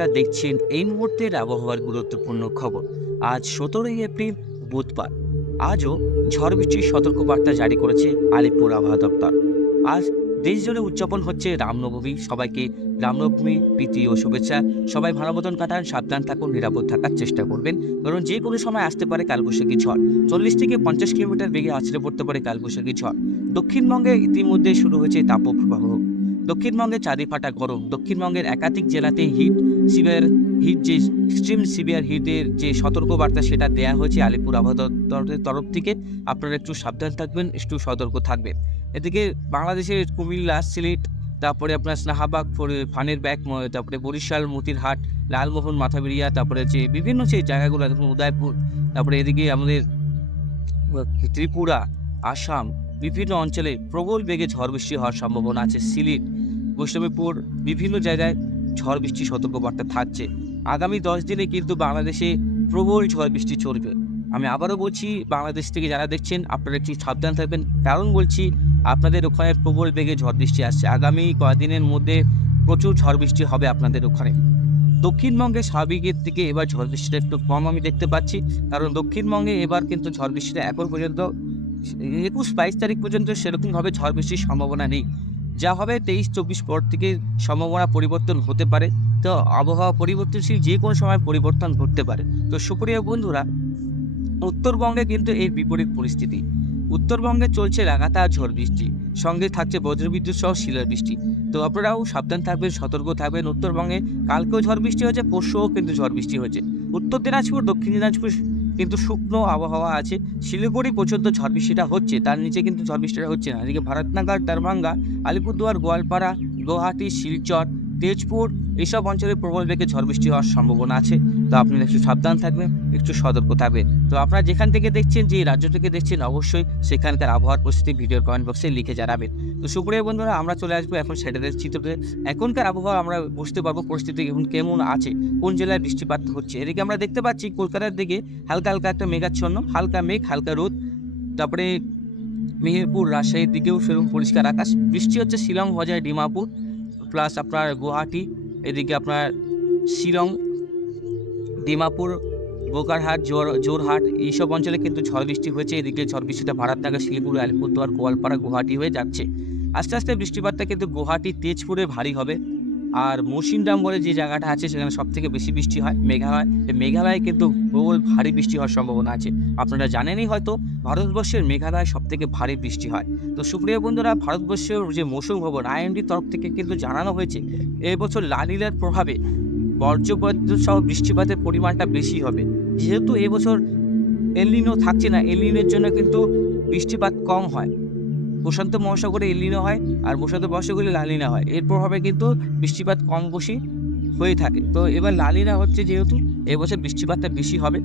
বন্ধুরা দেখছেন এই মুহূর্তের আবহাওয়ার গুরুত্বপূর্ণ খবর। আজ সতেরোই এপ্রিল, বুধবার। আজও ঝড় বৃষ্টির সতর্কবার্তা জারি করেছে আলিপুর আবহাওয়া দপ্তর। আজ দেশ জুড়ে উদযাপন হচ্ছে রামনবমী। সবাইকে রামনবমী, প্রীতি ও শুভেচ্ছা। সবাই ভালো মতন কাটান, সাবধান থাকুন, নিরাপদ থাকার চেষ্টা করবেন। কারণ যে কোনো সময় আসতে পারে কালবৈশাখী ঝড়। চল্লিশ থেকে পঞ্চাশ কিলোমিটার বেগে আছড়ে পড়তে পারে কালবৈশাখী ঝড়। দক্ষিণবঙ্গে ইতিমধ্যে শুরু হয়েছে তাপপ্রবাহ। দক্ষিণবঙ্গে চারিফাটা গরম, দক্ষিণবঙ্গের একাধিক জেলাতে হিট সিভিয়ার হিট যে, এক্সট্রিম সিভিয়ার হিটের যে সতর্কবার্তা সেটা দেওয়া হয়েছে আলিপুর আবহাওয়া তরফ থেকে। আপনারা একটু সাবধান থাকবেন, একটু সতর্ক থাকবেন। এদিকে বাংলাদেশের কুমিল্লা, সিলেট, তারপরে আপনার স্নাহাবাগ ফানের ব্যাগ তারপরে বরিশাল, মতিরহাট, লালমোহন, মাথাবেরিয়া, তারপরে যে বিভিন্ন সেই জায়গাগুলো উদয়পুর, তারপরে এদিকে আমাদের ত্রিপুরা, আসাম বিভিন্ন অঞ্চলে প্রবল বেগে ঝড় বৃষ্টি হওয়ার সম্ভাবনা আছে সিলেট বৈষ্ণবীপুর বিভিন্ন জায়গায় ঝড় বৃষ্টি সতর্কবার্তা থাকছে। আগামী দশ দিনে কিন্তু বাংলাদেশে প্রবল ঝড় বৃষ্টি চলবে। আমি আবারও বলছি, বাংলাদেশ থেকে যারা দেখছেন, আপনারা একটু সাবধান থাকবেন। কারণ বলছি, আপনাদের ওখানে প্রবল বেগে ঝড় বৃষ্টি আসছে। আগামী কয়েকদিনের মধ্যে প্রচুর ঝড় বৃষ্টি হবে আপনাদের ওখানে। দক্ষিণবঙ্গে স্বাভাবিকের থেকে এবার ঝড় বৃষ্টিটা একটু কম আমি দেখতে পাচ্ছি। কারণ দক্ষিণবঙ্গে এবার কিন্তু ঝড় বৃষ্টিটা এখন পর্যন্ত একুশ বাইশ তারিখ পর্যন্ত সেরকমভাবে ঝড় বৃষ্টির সম্ভাবনা নেই। যা হবে তেইশ চব্বিশ পর থেকে সম্ভাবনা পরিবর্তন হতে পারে। তো আবহাওয়া পরিবর্তনশীল যে কোনো সময় পরিবর্তন ঘটতে পারে। তো সুপ্রিয় বন্ধুরা, উত্তরবঙ্গে কিন্তু এর বিপরীত পরিস্থিতি। উত্তরবঙ্গে চলছে লাগাতার ঝড় বৃষ্টি। সঙ্গে থাকছে বজ্রবিদ্যুৎ সহ শিলার বৃষ্টি। তো আপনারাও সাবধান থাকবেন, সতর্ক থাকবেন। উত্তরবঙ্গে কালকেও ঝড় বৃষ্টি হয়েছে, পরশুও কিন্তু ঝড় বৃষ্টি হয়েছে। উত্তর দিনাজপুর, দক্ষিণ দিনাজপুর কিন্তু শুকনো আবহাওয়া আছে। শিলিগুড়ি পর্যন্ত ঝড় বৃষ্টিটা হচ্ছে, তার নিচে কিন্তু ঝড় বৃষ্টিটা হচ্ছে না। এদিকে ভারতনগর, দারভাঙ্গা, আলিপুরদুয়ার, গোয়ালপাড়া, গুয়াহাটি, শিলচর তেজপুর এইসব অঞ্চলে প্রবল বেগে ঝড় বৃষ্টি হওয়ার সম্ভাবনা আছে। তো আপনারা একটু সাবধান থাকবেন, একটু সতর্ক থাকবেন। তো আপনারা যেখান থেকে দেখছেন, যে রাজ্য থেকে দেখছেন, অবশ্যই সেখানকার আবহাওয়ার পরিস্থিতি ভিডিওর কমেন্ট বক্সে লিখে জানাবেন। তো সুপ্রিয় বন্ধুরা, আমরা চলে আসব এখন সেটাদের চিত্রতে। এখনকার আবহাওয়া আমরা বুঝতে পারব পরিস্থিতি এখন কেমন আছে, কোন জেলায় বৃষ্টিপাত হচ্ছে। এদিকে আমরা দেখতে পাচ্ছি, কলকাতার দিকে হালকা হালকা একটা মেঘাচ্ছন্ন, হালকা মেঘ, হালকা রোদ। তারপরে মেহেরপুর, রাজশাহীর দিকেও সেরকম পরিষ্কার আকাশ। বৃষ্টি হচ্ছে শিলং হজায় ডিমাপুর। প্লাস আপনার গুয়াহাটি, এদিকে আপনার শিলং, ডিমাপুর বোকারহাট জোর, জোরহাট, এইসব অঞ্চলে কিন্তু ঝড় বৃষ্টি হয়েছে। এদিকে ঝড় বৃষ্টিটা ভারতনগর শিলিগুড়ি, আলিপুরদুয়ার, গোয়ালপাড়া, গুয়াহাটি হয়ে যাচ্ছে। আস্তে আস্তে বৃষ্টিপাতটা কিন্তু গুয়াহাটি, তেজপুরে ভারী হবে। আর মৌসিনরাম বলে যে জায়গাটা আছে, সেখানে সব থেকে বেশি বৃষ্টি হয়, মেঘালয়। মেঘালয়ে কিন্তু প্রবল ভারী বৃষ্টি হওয়ার সম্ভাবনা আছে। আপনারা জানেনই হয়তো, ভারতবর্ষের মেঘালয় সব থেকে ভারী বৃষ্টি হয়। তো সুপ্রিয় বন্ধুরা, ভারতবর্ষের যে মৌসুম ভবন আইএমডি তরফ থেকে কিন্তু জানানো হয়েছে এবছর লালিলার প্রভাবে বর্জ্যপদার্থ সহ বৃষ্টিপাতের পরিমাণটা বেশি হবে। যেহেতু এবছর এলিনো থাকছে না এলিনের জন্য কিন্তু বৃষ্টিপাত কম হয়। প্রশান্ত মহাসাগরে এলিনো হয় আর প্রশান্ত মহাসাগরে লালিনা হয়। এর প্রভাবে কিন্তু বৃষ্টিপাত কম বেশি হয়ে থাকে। তো এবার লালিনা হচ্ছে যেহেতু এবছর বৃষ্টিপাতটা বেশি হবে,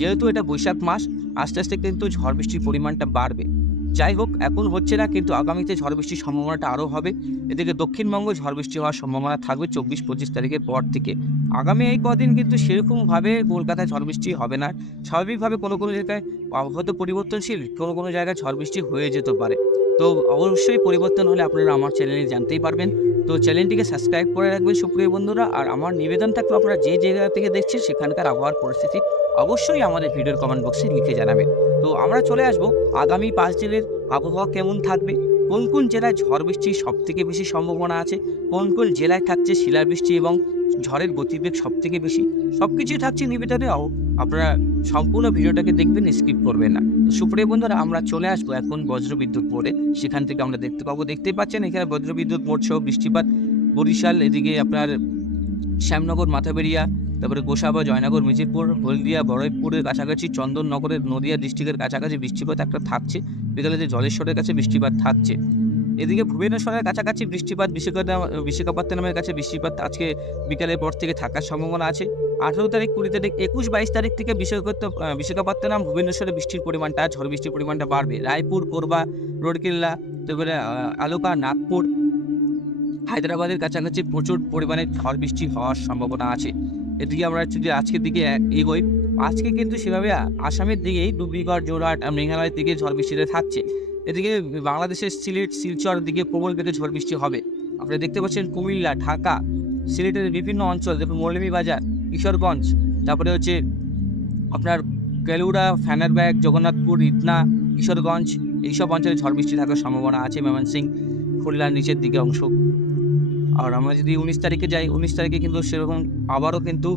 যেহেতু এটা বৈশাখ মাস, আস্তে আস্তে কিন্তু ঝড় বৃষ্টির পরিমাণটা বাড়বে। যাই হোক, এখন হচ্ছে না, কিন্তু আগামীতে ঝড় বৃষ্টির সম্ভাবনাটা আরও হবে। এদিকে দক্ষিণবঙ্গ ঝড় বৃষ্টি হওয়ার সম্ভাবনা থাকবে চব্বিশ, পঁচিশ তারিখের পর থেকে। আগামী এই কদিন কিন্তু সেরকমভাবে কলকাতায় ঝড় বৃষ্টি হবে না। স্বাভাবিকভাবে কোনো কোনো জায়গায় আবহাওয়া পরিবর্তনশীল কোনো কোনো জায়গায় ঝড় বৃষ্টি হয়ে যেতে পারে। তো অবশ্যই পরিবর্তন হলে আপনারা আমার চ্যানেলে জানতেই পারবেন। তো চ্যানেলটিকে সাবস্ক্রাইব করে রাখবেন সুপ্রিয় বন্ধুরা। আর আমার নিবেদন থাকলে আপনারা যে জায়গা থেকে দেখছেন সেখানকার আবহাওয়ার পরিস্থিতি অবশ্যই আমাদের ভিডিওর কমেন্ট বক্সে লিখে জানাবেন। তো আমরা চলে আসব আগামী পাঁচ দিনের আবহাওয়া কেমন থাকবে? কোন কোন জেলায় ঝড় বৃষ্টির সব থেকে বেশি সম্ভাবনা আছে? কোন কোন জেলায় থাকছে শিলাবৃষ্টি এবং ঝড়ের গতিবেগ সব থেকে বেশি? সব কিছুই থাকছে নিবেদনে। আপনারা সম্পূর্ণ ভিডিওটাকে দেখবেন স্কিপ করবেন না। তো সুপ্রিয় বন্ধুরা, আমরা চলে আসব এখন বজ্রবিদ্যুৎ মোড়ে। সেখান থেকে আমরা দেখতে পাবো, দেখতেই পাচ্ছেন, এখানে বজ্রবিদ্যুৎ মোড় সহ বৃষ্টিপাত। বরিশাল, এদিকে আপনার শ্যামনগর, মাথাবেরিয়া, তারপরে গোসাবা, জয়নগর মিজিরপুর হলদিয়া, বড়ইপুরের কাছাকাছি, চন্দননগরের নদিয়া ডিস্ট্রিক্টের কাছাকাছি বৃষ্টিপাত একটা থাকছে। বিকালে যে জলেশ্বরের কাছে বৃষ্টিপাত থাকছে। এদিকে ভুবনেশ্বরের কাছাকাছি বৃষ্টিপাত বিশাখাপত্তনমের নামের কাছে বৃষ্টিপাত আজকে বিকালের পর থেকে থাকার সম্ভাবনা আছে। আঠেরো তারিখ, কুড়ি তারিখ, একুশ, বাইশ তারিখ থেকে বিশাখাপত্ত বিশাখাপত্তনম ভুবনেশ্বরে বৃষ্টির পরিমাণটা ঝড় বৃষ্টির পরিমাণটা বাড়বে। রায়পুর, কোরবা, রোডকিল্লা, তারপরে আলোকা, নাগপুর, হায়দ্রাবাদের কাছাকাছি প্রচুর পরিমাণে ঝড় বৃষ্টি হওয়ার সম্ভাবনা আছে। এদিকে আমরা যদি আজকের দিকে এগোই, আজকে কিন্তু সেভাবে আসামের দিকেই ডুবরিগড় জোরহাট মেঘালয়ের দিকে ঝড় বৃষ্টিতে থাকছে। এদিকে বাংলাদেশের সিলেট, শিলচর দিকে প্রবল বেগে ঝড় বৃষ্টি হবে। আপনারা দেখতে পাচ্ছেন কুমিল্লা, ঢাকা, সিলেটের বিভিন্ন অঞ্চল, যেমন মৌলভীবাজার কিশোরগঞ্জ, তারপরে হচ্ছে আপনার কেলুড়া ফ্যানারব্যাগ জগন্নাথপুর ইটনা কিশোরগঞ্জ, এইসব অঞ্চলে ঝড় বৃষ্টি থাকার সম্ভাবনা আছে। ময়মনসিং খুলনার নিচের দিকে অংশ। আর আমরা যদি উনিশ তারিখে যাই, উনিশ তারিখে কিন্তু সেরকম আবারও কিন্তু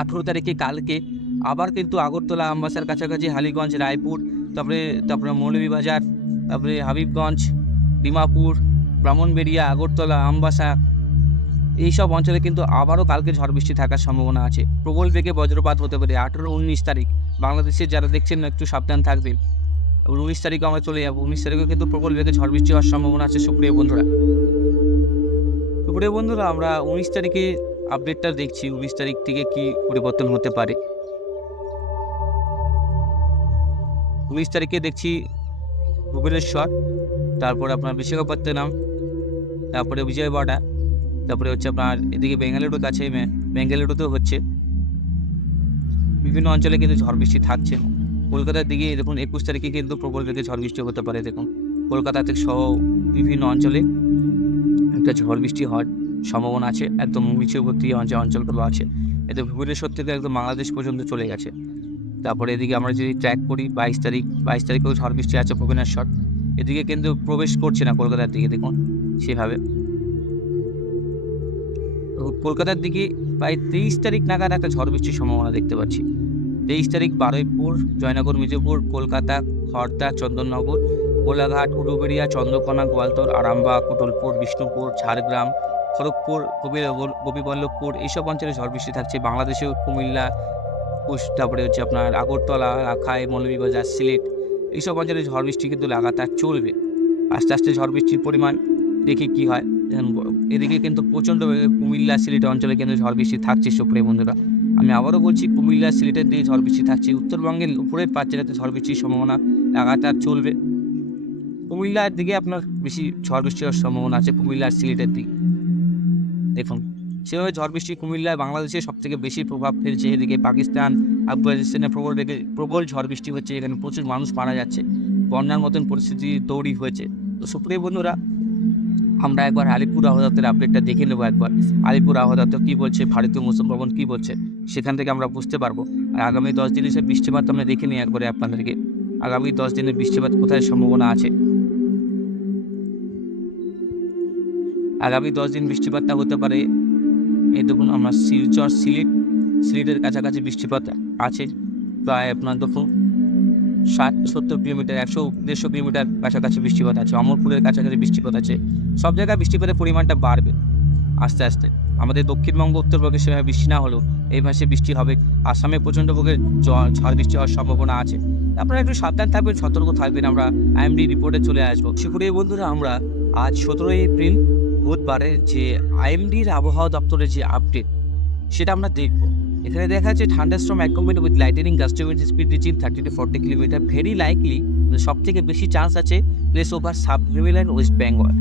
আঠেরো তারিখে কালকে আবার কিন্তু আগরতলা, আমবাসার কাছাকাছি, হালিগঞ্জ, রায়পুর তারপরে তারপরে মৌলভীবাজার তারপরে হাবিবগঞ্জ, ডিমাপুর, ব্রাহ্মণবেড়িয়া, আগরতলা, আমবাসা, এইসব অঞ্চলে কিন্তু আবারও কালকে ঝড় বৃষ্টি থাকার সম্ভাবনা আছে। প্রবল বেগে বজ্রপাত হতে পারে আঠেরো উনিশ তারিখ। বাংলাদেশের যারা দেখছেন, একটু সাবধান থাকবেন। থাকবে উনিশ তারিখে আমরা চলে যাব। উনিশ তারিখে কিন্তু প্রবল বেগে ঝড় বৃষ্টি হওয়ার সম্ভাবনা আছে, সুপ্রিয় বন্ধুরা। সুপ্রিয় বন্ধুরা, আমরা উনিশ তারিখে আপডেটটা দেখছি। উনিশ তারিখ থেকে কি পরিবর্তন হতে পারে। উনিশ তারিখে দেখছি ভুবনেশ্বর, তারপর আপনার বিশাখাপত্তনম, তারপরে বিজয়বাড়া, তারপরে হচ্ছে আপনার এদিকে বেঙ্গালুরু কাছে বেঙ্গালুরুতেও হচ্ছে। বিভিন্ন অঞ্চলে কিন্তু ঝড় বৃষ্টি থাকছে। কলকাতার দিকে দেখুন, একুশ তারিখে কিন্তু প্রবল বেগে ঝড় বৃষ্টি হতে পারে, দেখুন। কলকাতা থেকে সহ বিভিন্ন অঞ্চলে একটা ঝড় বৃষ্টি হওয়ার সম্ভাবনা আছে। একদম নিচেবর্তী অঞ্চলগুলো আছে। এতে ভুবনেশ্বর থেকে একদম বাংলাদেশ পর্যন্ত চলে গেছে। তারপরে এদিকে আমরা যদি ট্র্যাক করি, বাইশ তারিখ, বাইশ তারিখেও ঝড় বৃষ্টি আছে ভুবনেশ্বর। এদিকে কিন্তু প্রবেশ করছে না কলকাতার দিকে, দেখুন, সেভাবে। কলকাতার দিকে প্রায় তেইশ তারিখ নাগাদ একটা ঝড় বৃষ্টির সম্ভাবনা দেখতে পাচ্ছি। তেইশ তারিখ বারুইপুর, জয়নগর মির্জাপুর কলকাতা খড়দা চন্দননগর, কোলাঘাট উলুবেড়িয়া চন্দ্রকোনা, গোয়ালতোর, আরামবাগ, কুটলপুর, বিষ্ণুপুর, ঝাড়গ্রাম, খড়গপুর গোপীবল্লভপুর, এইসব অঞ্চলে ঝড় বৃষ্টি থাকছে। বাংলাদেশেও কুমিল্লা তারপরে হচ্ছে আপনার আগরতলা, রাখাই, মৌলভীবাজার, সিলেট, এইসব অঞ্চলে ঝড় বৃষ্টি কিন্তু লাগাতার চলবে। আস্তে আস্তে ঝড় বৃষ্টির পরিমাণ দেখে কি হয় এদিকে কিন্তু প্রচণ্ড কুমিল্লা, সিলেট অঞ্চলে কিন্তু ঝড় বৃষ্টি থাকছে, সুপ্রিয় বন্ধুরা। আমি আবারও বলছি, কুমিল্লা, সিলেটের দিকে ঝড় বৃষ্টি থাকছে, উত্তরবঙ্গের উপরের পাঁচ জেলাতে ঝড় বৃষ্টির সম্ভাবনা লাগাতার চলবে। কুমিল্লার দিকে আপনার বেশি ঝড় বৃষ্টি হওয়ার সম্ভাবনা আছে কুমিল্লার সিলেটের দিকে। দেখুন। সেভাবে ঝড় বৃষ্টি কুমিল্লায় বাংলাদেশে সব থেকে বেশি প্রভাব ফেলছে। এদিকে পাকিস্তান, আফগানিস্তানে প্রবল বেগে, প্রবল ঝড় বৃষ্টি হচ্ছে। এখানে প্রচুর মানুষ মারা যাচ্ছে। বন্যার মতন পরিস্থিতি তৈরি হয়েছে। তো সুপ্রিয় বন্ধুরা, আমরা একবার আলিপুর দপ্তরের আপডেটটা দেখে নেব একবার। আলিপুর দপ্তর কী বলছে? ভারতীয় মৌসুম ভবন কী বলছে? সেখান থেকে আমরা বুঝতে পারব। আর আগামী দশ দিনের সে বৃষ্টিপাত আমরা দেখে নিই একবারে আপনাদেরকে। আগামী দশ দিনের বৃষ্টিপাত কোথায় সম্ভাবনা আছে? আগামী দশ দিন বৃষ্টিপাতটা হতে পারে এই দেখুন, আমরা শিলচর সিলেট, সিলেটের কাছাকাছি বৃষ্টিপাত আছে, প্রায় আপনার দেখুন, ষাট সত্তর কিলোমিটার, একশো, দেড়শো কিলোমিটার কাছাকাছি বৃষ্টিপাত আছে, অমরপুরের কাছাকাছি বৃষ্টিপাত আছে। সব জায়গায় বৃষ্টিপাতের পরিমাণটা বাড়বে, আস্তে আস্তে। আমাদের দক্ষিণবঙ্গ উত্তরবঙ্গে সেভাবে বৃষ্টি না হলেও এই মাসে বৃষ্টি হবে, আসামে প্রচণ্ড ভোগে ঝড় ঝড় বৃষ্টি হওয়ার সম্ভাবনা আছে। আপনারা একটু সাবধান থাকবেন, সতর্ক থাকবেন, আমরা আইএমডি রিপোর্টে চলে আসব। শিবপুরের বন্ধুরা, আমরা আজ সতেরোই এপ্রিল বুধবারের যে আইএমডির আবহাওয়া দপ্তরের যে আপডেট সেটা আমরা দেখব। এখানে দেখা যাচ্ছে thunderstorm accompanied with lightning gust wind speed reaching thirty to forty kilometre very likely সব থেকে বেশি চান্স আছে place over sub Himalayan west Bengal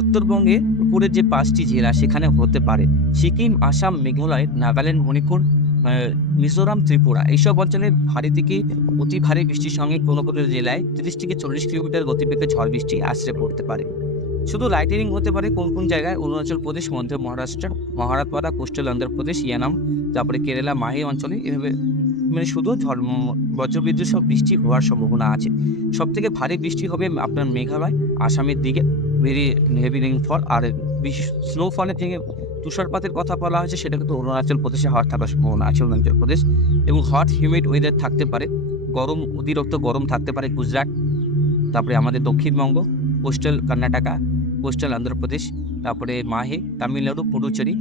উত্তরবঙ্গে উপরের যে পাঁচটি জেলা, সেখানে হতে পারে। সিকিম, আসাম, মেঘালয়, নাগাল্যান্ড, মণিপুর মিজোরাম, ত্রিপুরা। এইসব অঞ্চলে ভারী থেকে অতি ভারী বৃষ্টির সঙ্গে কোনো কোনো জেলায় তিরিশ থেকে চল্লিশ কিলোমিটার গতিবেগে ঝড় বৃষ্টি আশ্রে পড়তে পারে। শুধু লাইটেনিং হতে পারে কোন কোন জায়গায়? অরুণাচল প্রদেশ মধ্য মহারাষ্ট্র মহারাতওয়াড়া কোস্টাল অন্ধ্রপ্রদেশ ইয়ানাম তারপরে কেরালা মাহি অঞ্চলে এভাবে মানে শুধু উম, বজ্রবিদ্যুৎ সব বৃষ্টি হওয়ার সম্ভাবনা আছে। সব থেকে ভারী বৃষ্টি হবে আপনার মেঘালয় আসামের দিকে ভেরি হেভি রেইনফল আর স্নোফলের থেকে তুষারপাতের কথা বলা হয়েছে সেটা কিন্তু অরুণাচল প্রদেশে হওয়ার থাকার সম্ভাবনা আছে অরুণাচল প্রদেশ। এবং হট হিউমিড ওয়েদার থাকতে পারে গরম অতিরিক্ত গরম থাকতে পারে গুজরাট তারপরে আমাদের দক্ষিণবঙ্গ কোস্টাল কর্ণাটকা কোস্টাল অন্ধ্রপ্রদেশ তারপরে মাহে তামিলনাড়ু পুডুচেরি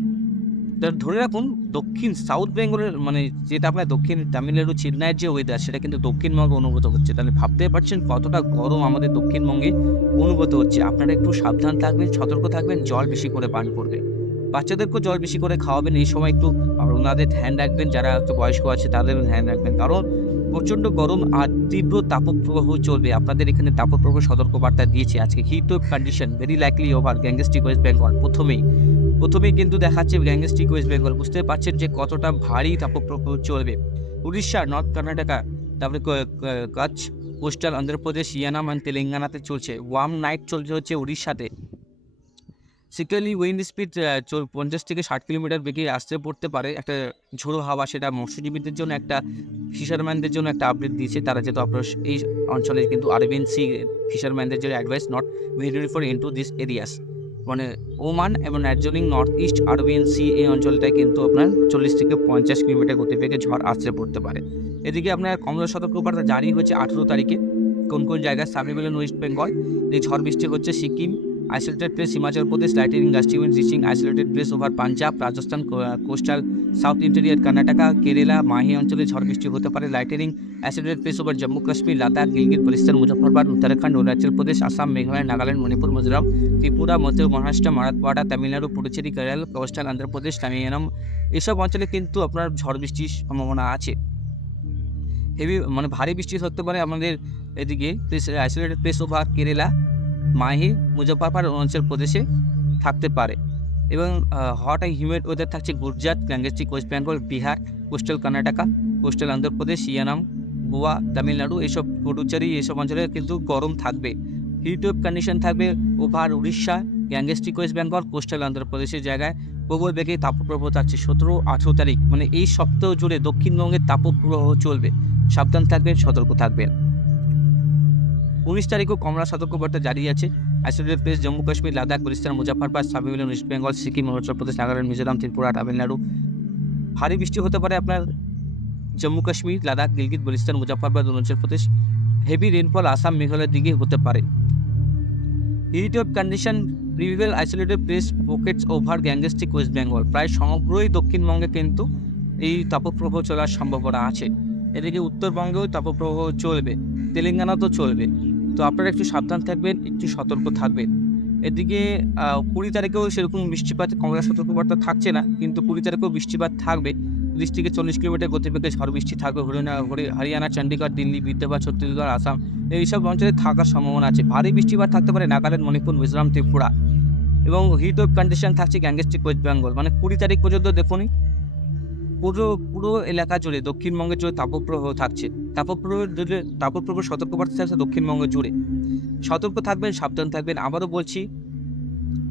ধরে রাখুন, দক্ষিণ সাউথ বেঙ্গলের মানে যেটা আপনার দক্ষিণ তামিলনাড়ু চেন্নাইয়ের যে ওয়েদার সেটা কিন্তু দক্ষিণবঙ্গে অনুভূত হচ্ছে। তাহলে ভাবতে পারছেন কতটা গরম আমাদের দক্ষিণবঙ্গে অনুভূত হচ্ছে। আপনারা একটু সাবধান থাকবেন, সতর্ক থাকবেন, জল বেশি করে পান করবেন বাচ্চাদেরকেও জল বেশি করে খাওয়াবেন, এই সময় একটু আর ওনাদের ধ্যান রাখবেন, যারা একটু বয়স্ক আছে, তাদেরও ধ্যান রাখবেন। কারণ প্রচণ্ড গরম আর তীব্র তাপপ্রবাহ চলবে। আপনাদের এখানে তাপপ্রবাহ সতর্কবার্তা দিয়েছে আজকে। Heat wave condition very likely over gangetic west Bengal প্রথমেই। প্রথমেই কিন্তু দেখাচ্ছে গ্যাংস্টিক ওয়েস্ট বেঙ্গল বুঝতে পারছেন যে কতটা ভারী তাপপ্রবাহ চলবে। উড়িষ্যা নর্থ কর্ণাটকা তারপরে কচ্ছ কোস্টাল অন্ধ্রপ্রদেশ ইয়ানাম অ্যান্ড তেলেঙ্গানাতে চলছে। ওয়ার্ম নাইট চলছে হচ্ছে উড়িষ্যাতে। সিকুয়ারলি উইন্ড স্পিড পঞ্চাশ থেকে ষাট কিলোমিটার বেগে আসতে পড়তে পারে। একটা ঝোড়ো হাওয়া সেটা মৎস্যজীবীদের জন্য, একটা ফিশারম্যানদের জন্য একটা আপডেট দিয়েছে। তারা যেহেতু আপনার এই অঞ্চলে কিন্তু আরবিয়ান সি ফিশারম্যানদের জন্য advise not very for in to this areas মানে ওমান এবং adjoining north east Arabian sea এই অঞ্চলটায় কিন্তু আপনার চল্লিশ থেকে পঞ্চাশ কিলোমিটার গতিবেগে ঝড় আসতে পড়তে পারে। এদিকে আপনার কমলা সতর্কবার্তা জারি হয়েছে আঠেরো তারিখে। কোন কোন জায়গায় সাবডিভিশন ওয়েস্ট বেঙ্গল এই ঝড় বৃষ্টি হচ্ছে, Sikkim isolated place Himachal Pradesh gusty wind reaching isolated place over Punjab Rajasthan coastal south interior Karnataka Kerala Mahe অঞ্চলে ঝড় বৃষ্টি হতে পারে lightning isolated place over Jammu Kashmir Ladakh Gilgit Baltistan Muzaffarabad Uttarakhand Arunachal Pradesh Assam Meghalaya Nagaland Manipur Mizoram Tripura Madhya Maharashtra Marathwada Tamil Nadu Puducherry Kerala coastal Andhra Pradesh তামিলনাম এসব অঞ্চলে কিন্তু আপনার ঝড় বৃষ্টির সম্ভাবনা আছে। হেভি মানে ভারী বৃষ্টি হতে পারে আমাদের এদিকে। Isolated place over Kerala Mahe Muzaffarpur Arunachal প্রদেশে থাকতে পারে এবং হট অ্যান্ড হিউমিড ওয়েদার থাকছে Gujarat gangetic west Bengal, Bihar, coastal Karnataka, coastal Andhra Pradesh Yanam Goa, Tamil Nadu এসব পুডুচেরি এসব অঞ্চলে কিন্তু গরম থাকবে। হিট ওয়েভ কন্ডিশন থাকবে over Odisha gangetic west Bengal, coastal অন্ধ্রপ্রদেশের জায়গায়। প্রবল বেগে তাপপ্রবাহ থাকছে সতেরো, আঠেরো তারিখ মানে এই সপ্তাহ জুড়ে দক্ষিণবঙ্গের তাপপ্রবাহ চলবে। সাবধান থাকবেন, সতর্ক থাকবেন। উনিশ তারিখও কমলা সতর্কবার্তা জারি আছে। Isolated place Jammu Kashmir, Ladakh, Gulistan Muzaffarabad sub Himalayan west Bengal, Sikkim, Arunachal Pradesh, Nagaland, Mizoram, Tripura, Tamil Nadu. ভারী বৃষ্টি হতে পারে আপনার জম্মু কাশ্মীর, লাদাখ, গিলগিত বলিস্তান মুজাফরবাদ অরুণাচল প্রদেশ। হেভি রেনফল আসাম, মেঘালয়ের দিকে হতে পারে। Heat of condition prevail isolated place pockets over gangetic west Bengal প্রায় সমগ্রই দক্ষিণবঙ্গে কিন্তু এই তাপপ্রবাহ চলার সম্ভাবনা আছে। এদিকে উত্তরবঙ্গেও তাপপ্রবাহ চলবে, তেলেঙ্গানাতেও চলবে। তো আপনারা একটু সাবধান থাকবেন, একটু সতর্ক থাকবেন। এদিকে কুড়ি তারিখেও সেরকম বৃষ্টিপাত কমলা সতর্কবার্তা থাকছে না, কিন্তু কুড়ি তারিখেও বৃষ্টিপাত থাকবে। তিরিশ থেকে চল্লিশ কিলোমিটার গতিবেগে ঝড় বৃষ্টি থাকবে, হরিয়ানা, হরি- হরিয়ানা, চণ্ডীগড়, দিল্লি বিদ্যাবাদ ছত্তিশগড়, আসাম, এইসব অঞ্চলে থাকার সম্ভাবনা আছে। ভারী বৃষ্টিপাত থাকতে পারে নাগাল্যান্ড, মণিপুর, মিজোরাম, ত্রিপুরা। এবং হিট ওয়েভ কন্ডিশন থাকছে গ্যাঙ্গেস্টিক ওয়েস্ট বেঙ্গল। মানে কুড়ি তারিখ পর্যন্ত দেখুন পুরো পুরো এলাকা জুড়ে দক্ষিণবঙ্গের জুড়ে তাপপ্রবাহ থাকছে। তাপপ্রবাহ তাপপ্রবাহ সতর্কবার্তা থাকছে দক্ষিণবঙ্গ জুড়ে। সতর্ক থাকবেন, সাবধান থাকবেন। আবারও বলছি,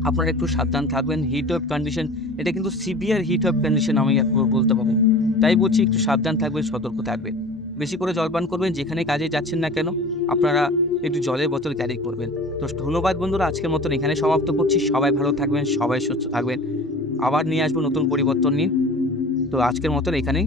আপনারা একটু সাবধান থাকবেন। হিট ওয়েভ কন্ডিশন এটা কিন্তু সিভিয়ার হিট ওয়েভ কন্ডিশন আমি একবার বলতে পারব। তাই বলছি, একটু সাবধান থাকবেন, সতর্ক থাকবেন। বেশি করে জলপান করবেন, যেখানে কাজে যাচ্ছেন না কেন, আপনারা একটু জলের বোতল ক্যারি করবেন। তো ধন্যবাদ বন্ধুরা, আজকের মতন এখানে সমাপ্ত করছি। সবাই ভালো থাকবেন, সবাই সুস্থ থাকবেন। আবার নিয়ে আসব নতুন পরিবর্তন নিয়ে। তো আজকের মতন এখানেই